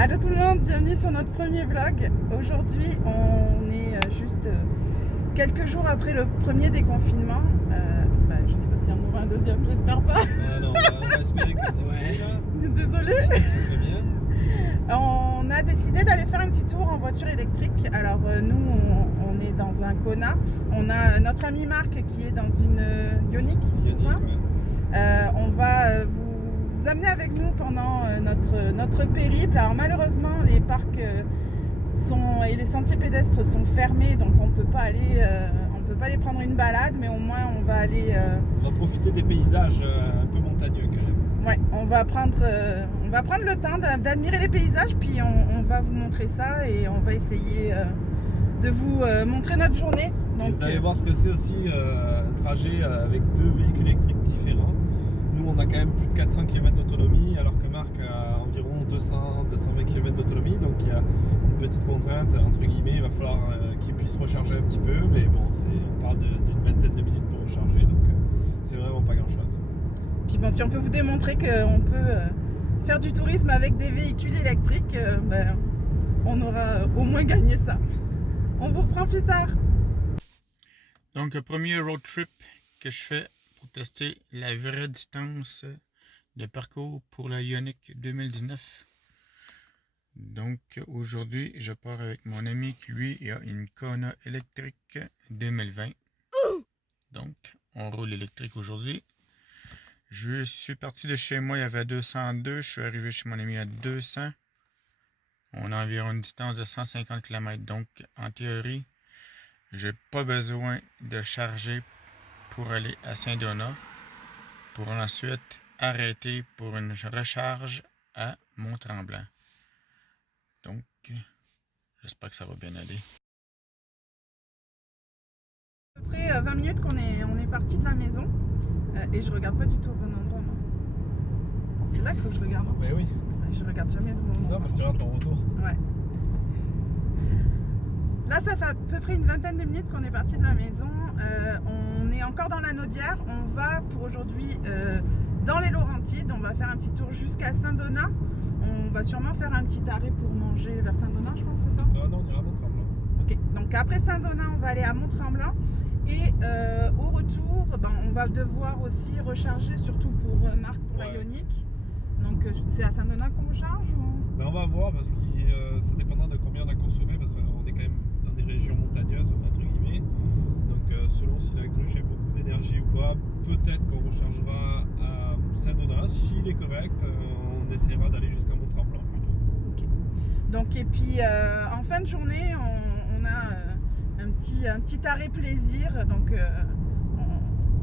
Allô tout le monde, bienvenue sur notre premier vlog. Aujourd'hui, on est juste quelques jours après le premier déconfinement. Je ne sais pas s'il y en aura un deuxième, j'espère pas. Non, on va espérer que c'est fini là. Désolée. Ça serait bien. On a décidé d'aller faire un petit tour en voiture électrique. Alors nous, on est dans un Kona. On a notre ami Marc qui est dans une Ioniq, c'est ça ? Ouais. On va vous amener avec nous pendant notre périple. Alors malheureusement, les parcs et les sentiers pédestres sont fermés, donc on peut pas aller prendre une balade, mais au moins on va aller. On va profiter des paysages un peu montagneux quand même. Ouais, on va prendre le temps d'admirer les paysages, puis on va vous montrer ça et on va essayer de vous montrer notre journée. Donc, vous allez voir ce que c'est aussi un trajet avec deux véhicules électriques différents. Nous, on a quand même plus de 400 km d'autonomie, alors que Marc a environ 220 km d'autonomie. Donc il y a une petite contrainte, entre guillemets, il va falloir qu'il puisse recharger un petit peu. Mais bon, on parle d'une vingtaine de minutes pour recharger, donc c'est vraiment pas grand-chose. Puis bon, si on peut vous démontrer qu'on peut faire du tourisme avec des véhicules électriques, on aura au moins gagné ça. On vous reprend plus tard. Donc, le premier road trip que je fais pour tester la vraie distance de parcours pour la Ioniq 2019. Donc, aujourd'hui, je pars avec mon ami qui, lui, a une Kona électrique 2020. Donc, on roule électrique aujourd'hui. Je suis parti de chez moi, il y avait 202. Je suis arrivé chez mon ami à 200. On a environ une distance de 150 km. Donc, en théorie, j'ai pas besoin de charger pour aller à Saint-Donat, pour ensuite arrêter pour une recharge à Mont-Tremblant. Donc, j'espère que ça va bien aller. À peu près 20 minutes qu'on est parti de la maison et je regarde pas du tout au bon endroit, moi. C'est là qu'il faut que je regarde. Ben oui. Je regarde jamais au bon endroit. Non, parce que tu rates ton retour. Ouais. Là, ça fait à peu près une vingtaine de minutes qu'on est parti de la maison. On est encore dans la Naudière. On va pour aujourd'hui dans les Laurentides. On va faire un petit tour jusqu'à Saint-Donat. On va sûrement faire un petit arrêt pour manger vers Saint-Donat, je pense, c'est ça ? Non, on ira à Mont-Tremblant. Ok, donc après Saint-Donat, on va aller à Mont-Tremblant. Et au retour, on va devoir aussi recharger, surtout pour Marc, pour la Ioniq. Donc c'est à Saint-Donat qu'on recharge ou... Ben, on va voir parce que ça dépendra de combien on a consommé, parce qu'on est quand même dans des régions montagneuses, entre guillemets. Donc selon s'il a gruché beaucoup d'énergie ou pas, peut-être qu'on rechargera à Saint-Donat. S'il est correct, on essaiera d'aller jusqu'à Mont-Tremblant plutôt. Okay. Donc et puis en fin de journée, on a un petit arrêt plaisir. Donc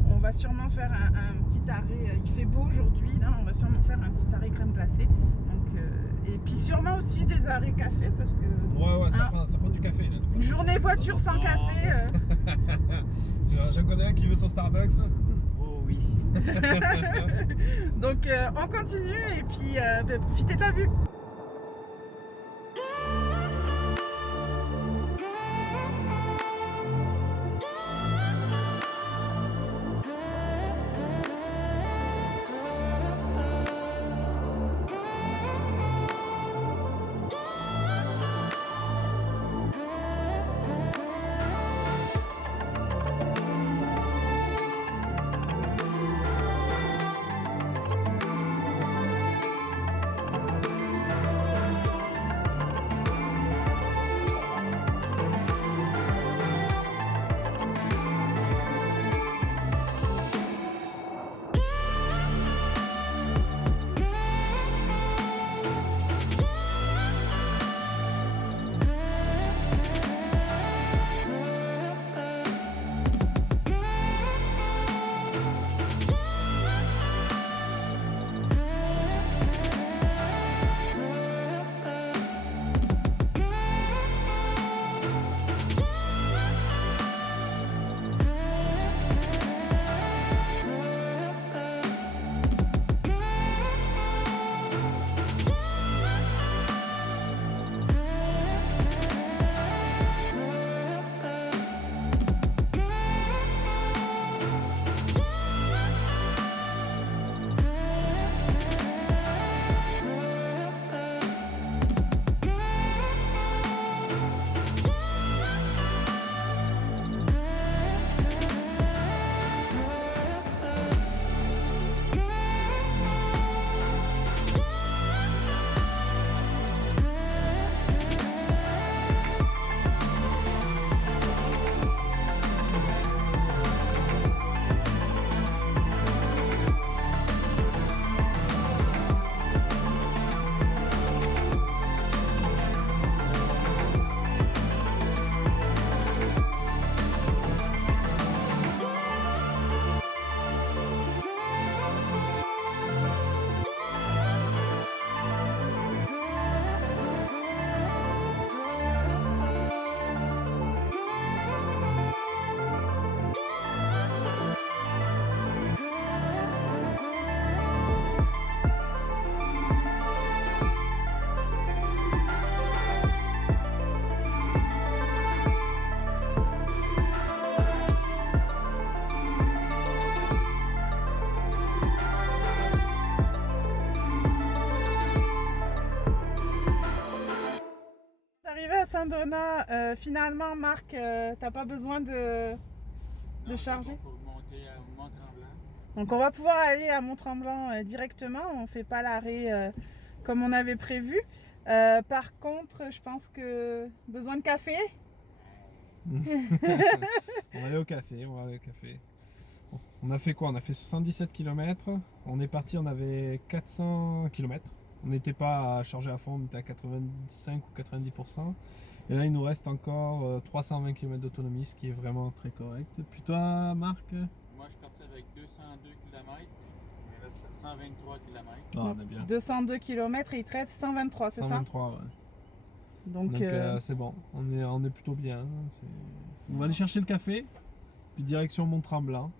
on va sûrement faire un petit arrêt. Il fait beau aujourd'hui, là. On va sûrement faire un petit arrêt crème glacée. Donc et puis sûrement aussi des arrêts café parce que. Ouais, ça prend du café là. Une journée voiture sans café. J'en connais un qui veut son Starbucks. Oh oui. Donc on continue et puis profitez de la vue. à Saint-Donat. Finalement, Marc, t'as pas besoin de charger. Pour monter à Mont-Tremblant. Donc on va pouvoir aller à Mont-Tremblant directement. On fait pas l'arrêt comme on avait prévu. Par contre, je pense que besoin de café. On va aller au café, On a fait quoi? On a fait 77 km. On est parti, on avait 400 km. On n'était pas chargé à fond, on était à 85 ou 90%. Et là, il nous reste encore 320 km d'autonomie, ce qui est vraiment très correct. Puis toi, Marc? Moi, je suis parti avec 202 km. Il me reste 123 km. Ah, on est bien. 202 km et il te reste 123, c'est ça? 123, ouais. Donc, C'est bon, on est plutôt bien. On va aller chercher le café, puis direction Mont-Tremblant.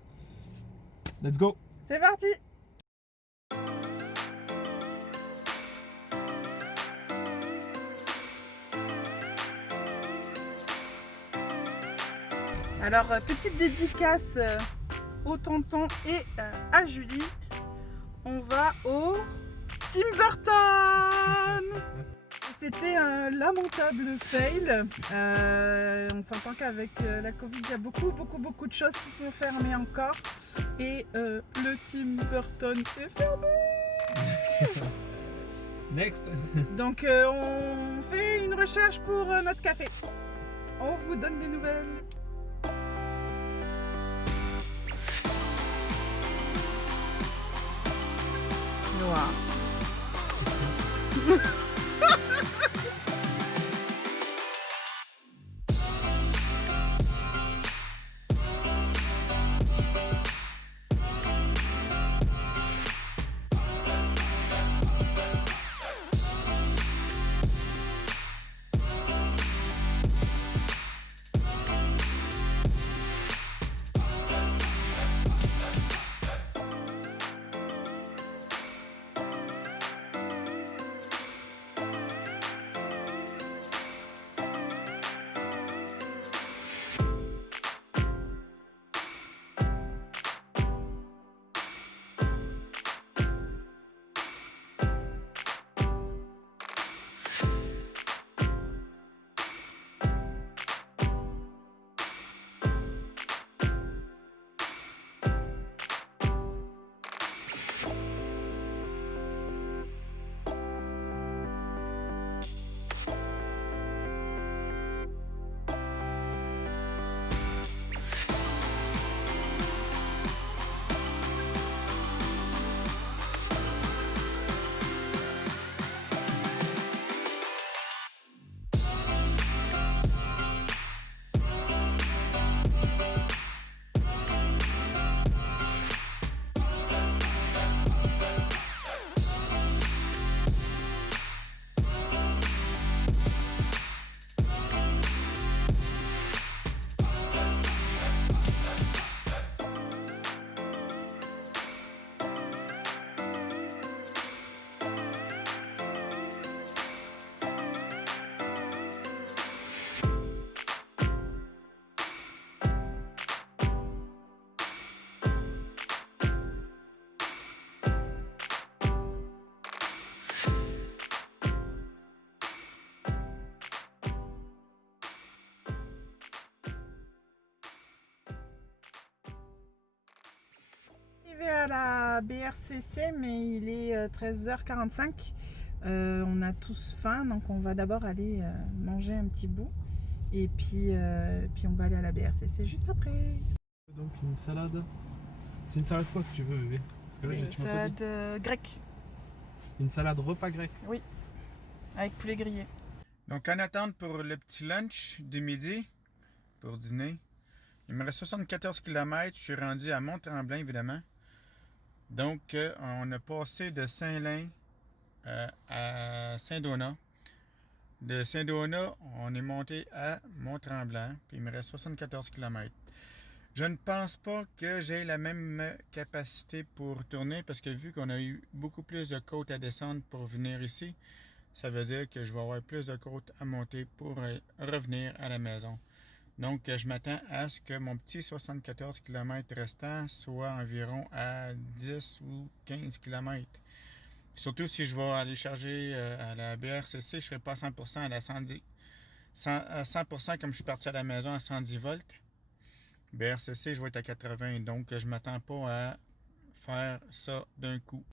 Let's go! c'est parti! Alors, petite dédicace au tonton et à Julie. On va au Tim Burton! C'était un lamentable fail. On s'entend qu'avec la Covid, il y a beaucoup de choses qui sont fermées encore. Et le Tim Burton est fermé! Next! Donc, on fait une recherche pour notre café. On vous donne des nouvelles. Noir. À la BRCC, mais il est 13h45. On a tous faim, donc on va d'abord aller manger un petit bout et puis on va aller à la BRCC juste après. Donc une salade. C'est une salade quoi que tu veux, bébé? Parce que là, Une salade grecque. Une salade repas grec. Oui, avec poulet grillé. Donc, en attente pour le petit lunch du midi, pour dîner, il me reste 74 km. Je suis rendu à Mont-Tremblant, évidemment. Donc, on a passé de Saint-Lin à Saint-Donat. De Saint-Donat, on est monté à Mont-Tremblant, puis il me reste 74 km. Je ne pense pas que j'ai la même capacité pour tourner, parce que vu qu'on a eu beaucoup plus de côtes à descendre pour venir ici, ça veut dire que je vais avoir plus de côtes à monter pour revenir à la maison. Donc, je m'attends à ce que mon petit 74 km restant soit environ à 10 ou 15 km. Surtout si je vais aller charger à la BRCC, je ne serai pas à 100% à la 110. à 100% comme je suis parti à la maison à 110 volts. BRCC, je vais être à 80, donc je m'attends pas à faire ça d'un coup.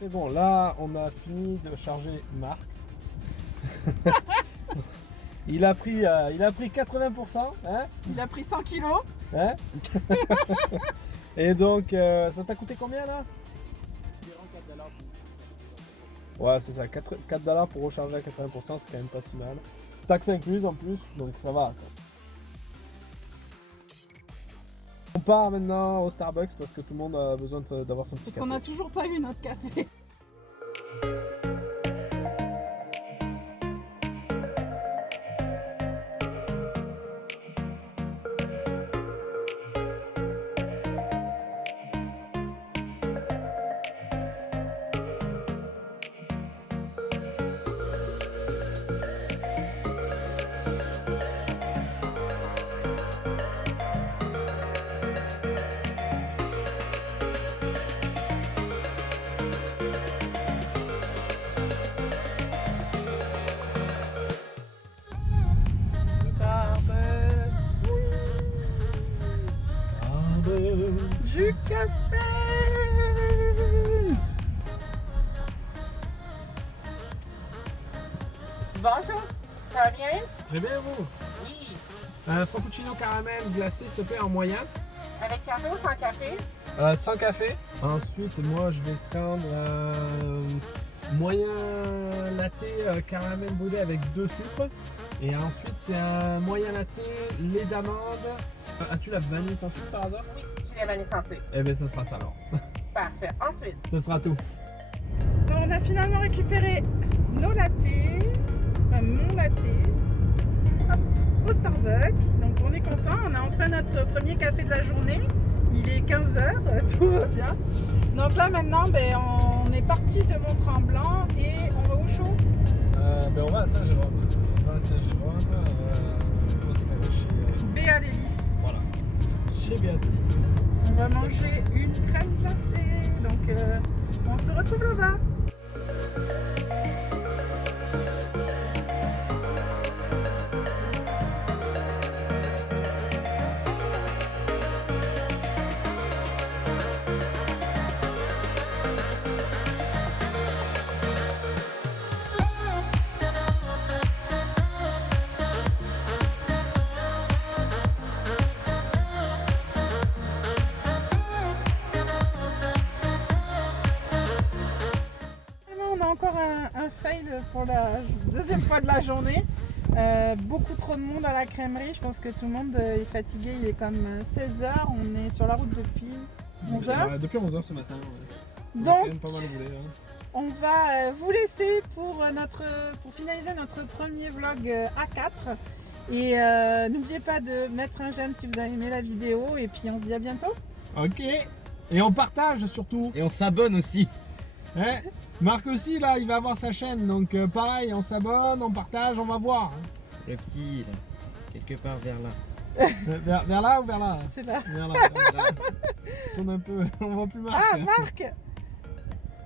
Et bon, là, on a fini de charger Marc. il a pris 80%. Hein, Il a pris 100 kilos. hein. Et donc, ça t'a coûté combien là? Ouais, c'est ça, 4 $ pour recharger à 80%, c'est quand même pas si mal. Taxe incluse en plus, donc ça va. Quoi. On part maintenant au Starbucks parce que tout le monde a besoin d'avoir son petit Parce café. qu'on n'a toujours pas eu notre café. Du café. Bonjour, ça va bien? Très bien, vous. Oui. Frappuccino caramel glacé, s'il te plaît, en moyen. Avec café ou sans café? Sans café. Ensuite, moi, je vais prendre moyen latte caramel brûlé avec 2 sucres. Et ensuite, c'est un moyen latte lait d'amande. As-tu la vanille sans sucre par hasard? Oui, j'ai la vanille sans sucre. Eh bien, ce sera ça alors. Parfait. Ensuite, Ce sera tout. Bon, on a finalement récupéré nos lattés, enfin mon latte, hop, au Starbucks. Donc on est content, on a enfin notre premier café de la journée. Il est 15h, tout va bien. Donc là maintenant, ben, on est parti de Mont-Tremblant et on va au chaud. Ben, on va à Saint-Jérôme. On va à Saint-Jérôme. Chez... Béa Délice. Voilà. Chez Béatrice. On va manger une crème glacée. Donc on se retrouve là-bas. On a encore un fail pour la deuxième fois de la journée. Beaucoup trop de monde à la crèmerie. Je pense que tout le monde est fatigué. Il est comme 16h. On est sur la route depuis 11h. Depuis 11h ce matin. Ouais. On a Donc, quand même pas mal roulé. Hein. on va vous laisser pour finaliser notre premier vlog A4. Et n'oubliez pas de mettre un j'aime si vous avez aimé la vidéo. Et puis on se dit à bientôt. Ok. Et on partage surtout. Et on s'abonne aussi. Hein, Marc aussi là, il va avoir sa chaîne. Donc pareil, on s'abonne, on partage, on va voir. Le petit, là, quelque part vers là. Vers là ou vers là? C'est là. Vers là. Tourne un peu, on voit plus Marc. Ah, Marc!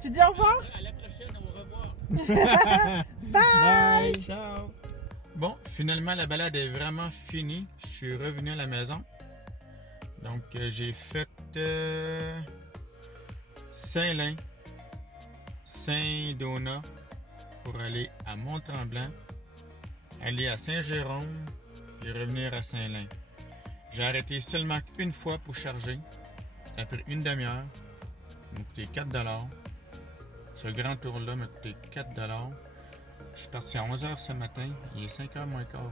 Tu dis au revoir? À la prochaine, au revoir. Bye! Bye. Ciao. Bon, finalement, la balade est vraiment finie. Je suis revenu à la maison. Donc, j'ai fait Saint-Lin, Saint-Donat pour aller à Mont-Tremblant, aller à Saint-Jérôme et revenir à Saint-Lin. J'ai arrêté seulement une fois pour charger. Ça a pris une demi-heure. Ça m'a coûté 4$. Ce grand tour-là m'a coûté 4$. Je suis parti à 11h ce matin. Il est 5h moins quart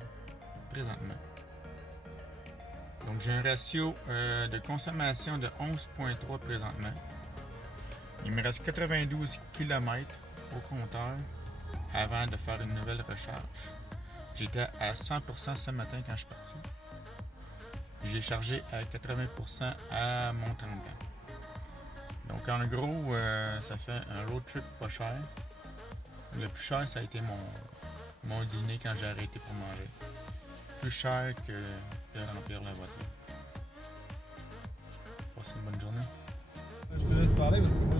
présentement. Donc j'ai un ratio de consommation de 11,3 présentement. Il me reste 92 km au compteur avant de faire une nouvelle recharge. J'étais à 100% ce matin quand je suis parti. J'ai chargé à 80% à Mont-Tremblant. Donc en gros, ça fait un road trip pas cher. Le plus cher, ça a été mon dîner quand j'ai arrêté pour manger. Plus cher que de remplir la voiture. Passez une bonne journée. Je te laisse parler parce que moi,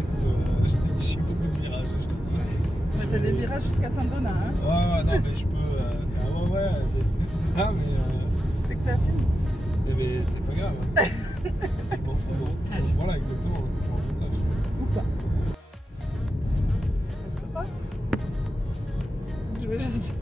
j'ai beaucoup de virages, je te dis. Mais t'as des virages jusqu'à Saint-Donat, hein? Ouais, non, mais je peux faire des trucs comme ça, mais. C'est que ça filme. Mais c'est pas grave. Hein. Je m'en fous. Voilà, exactement. En montage. Ou pas. Ça se passe. Je vais juste...